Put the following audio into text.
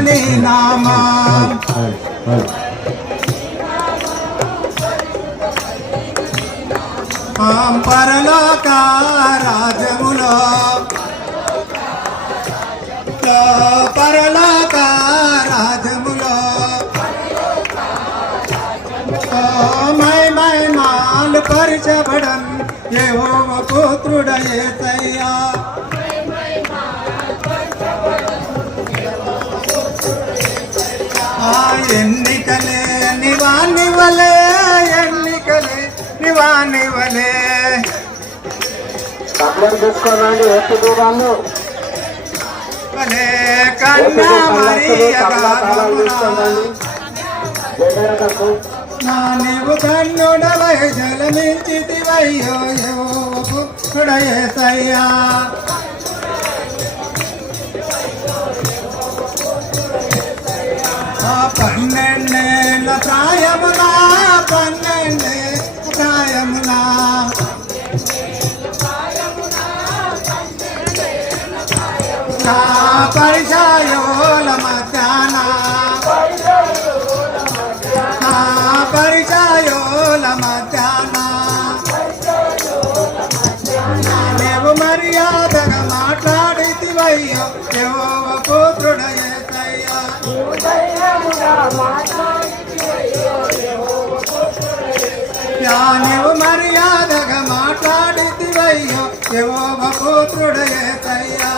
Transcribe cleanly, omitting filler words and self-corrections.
నీ నామం పరలోక రాజ్యములో పరలోక రాజ్యములో మహిమాలు పరిచబడం యెహోవా పుత్రుడ యేసయ్యా ఎన్నికలే నివానివలే ఎన్నికలే నివానివలే తీసుకోనండి ఎత్తు దూరాలు వలే కన్యా మరియగా నీవు కన్నుడవై జలమించితివయ్యో యెహోవా పుత్రుడ యేసయ్యా పన్నెండేళ్ళ ప్రాయమునా ప్రాయమునా పరిచయోల మధ్యాహ్న పరిచయోల మధ్యాహ్న నీవు మర్యాదగా మాట్లాడితివయ్యో యెహోవా పుత్రుడ యేసయ్యా నీవు మర్యాదగా మాట్లాడితివయ్యో యెహోవా పుత్రుడ యేసయ్యా